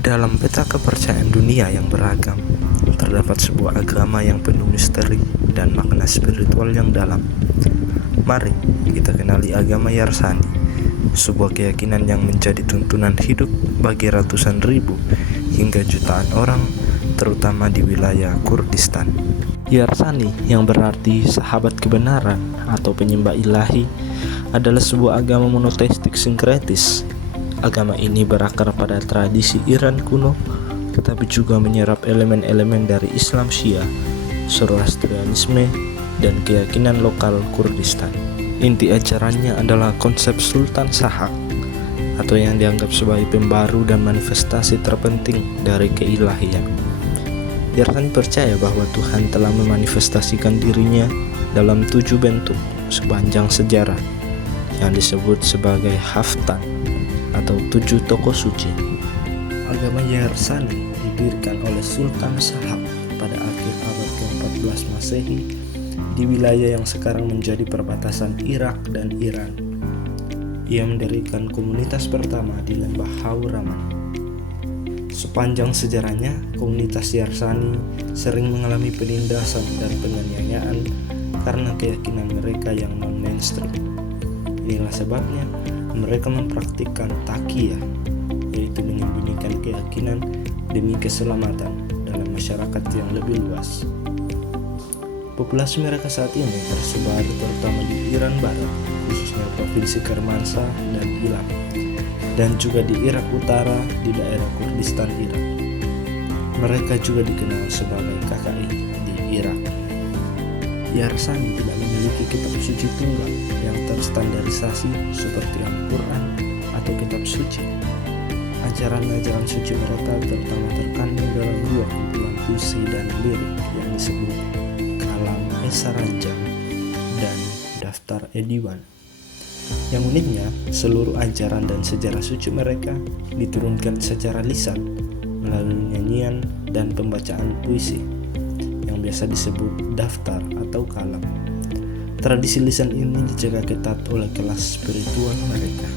Dalam peta kepercayaan dunia yang beragam, terdapat sebuah agama yang penuh misteri dan makna spiritual yang dalam. Mari kita kenali agama Yarsani, sebuah keyakinan yang menjadi tuntunan hidup bagi ratusan ribu hingga jutaan orang, terutama di wilayah Kurdistan. Yarsani, yang berarti sahabat kebenaran atau penyembah ilahi, adalah sebuah agama monoteistik sinkretis. Agama ini berakar pada tradisi Iran kuno, tetapi juga menyerap elemen-elemen dari Islam Syiah, Zoroastrianisme, dan keyakinan lokal Kurdistan. Inti ajarannya adalah konsep Sultan Sahak, atau yang dianggap sebagai pembaru dan manifestasi terpenting dari keilahian. Yarsani percaya bahwa Tuhan telah memanifestasikan dirinya dalam 7 bentuk sepanjang sejarah, yang disebut sebagai Haftan, atau 7 tokoh suci. Agama Yarsani didirikan oleh Sultan Sahak pada akhir abad ke-14 Masehi di wilayah yang sekarang menjadi perbatasan Irak dan Iran. Ia mendirikan komunitas pertama di lembah Hauraman. Sepanjang sejarahnya, komunitas Yarsani sering mengalami penindasan dan penganiayaan karena keyakinan mereka yang non-mainstream. Inilah sebabnya mereka mempraktikkan taqiyah, yaitu menyembunyikan keyakinan demi keselamatan dalam masyarakat yang lebih luas. Populasi mereka saat ini tersebar terutama di Iran Barat, khususnya provinsi Kermanshah dan Ilam, dan juga di Irak Utara di daerah Kurdistan Irak. Mereka juga dikenal sebagai KKI di Irak. Yarsani tidak memiliki kitab suci tunggal yang terstandarisasi seperti Al-Quran atau kitab suci. Ajaran-ajaran suci mereka terutama terkandung dalam 2 kumpulan puisi dan lirik yang disebut Kalam Esaranjam dan Daftar Ediwan. Yang uniknya, seluruh ajaran dan sejarah suci mereka diturunkan secara lisan melalui nyanyian dan pembacaan puisi yang biasa disebut daftar atau kalam. Tradisi lisan ini dijaga ketat oleh kelas spiritual mereka.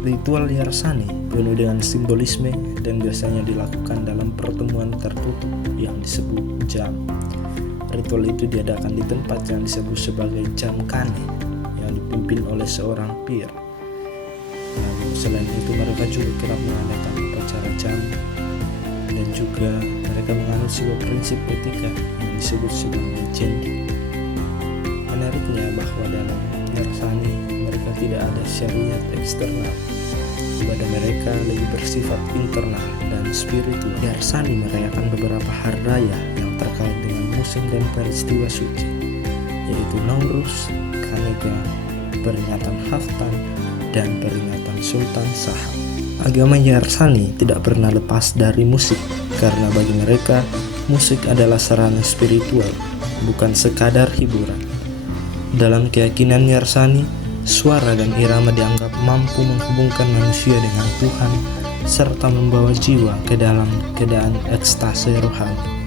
Ritual Yarsani penuh dengan simbolisme dan biasanya dilakukan dalam pertemuan tertutup yang disebut jam. Ritual itu diadakan di tempat yang disebut sebagai jam kane yang dipimpin oleh seorang pir. Lalu selain itu mereka juga kerap mengadakan upacara jam, dan juga mereka menganut sebuah prinsip etika yang disebut sebagai cendi. Menariknya bahwa dalam Yarsani mereka tidak ada syariat eksternal. Ibadah mereka lebih bersifat internal dan spiritual. Yarsani merayakan beberapa hari raya yang terkait dengan musim dan peristiwa suci, yaitu Nauruz, Kanega, peringatan Haftan, dan peringatan Sultan Sahak. Agama Yarsani tidak pernah lepas dari musik, karena bagi mereka musik adalah sarana spiritual, bukan sekadar hiburan. Dalam keyakinan Yarsani, suara dan irama dianggap mampu menghubungkan manusia dengan Tuhan serta membawa jiwa ke dalam keadaan ekstase rohani.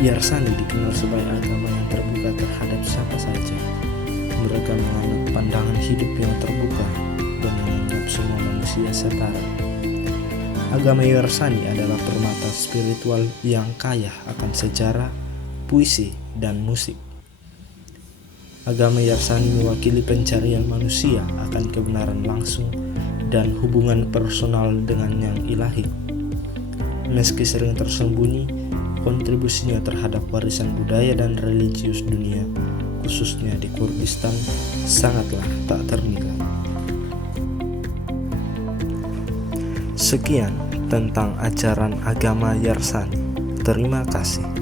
Yarsani dikenal sebagai agama yang terbuka terhadap siapa saja. Mereka menganut pandangan hidup yang terbuka dan menganggap semua manusia setara. Agama Yarsani adalah permata spiritual yang kaya akan sejarah, puisi, dan musik. Agama Yarsani mewakili pencarian manusia akan kebenaran langsung dan hubungan personal dengan yang ilahi. Meski sering tersembunyi, kontribusinya terhadap warisan budaya dan religius dunia, khususnya di Kurdistan, sangatlah tak ternilai. Sekian tentang ajaran agama Yarsani. Terima kasih.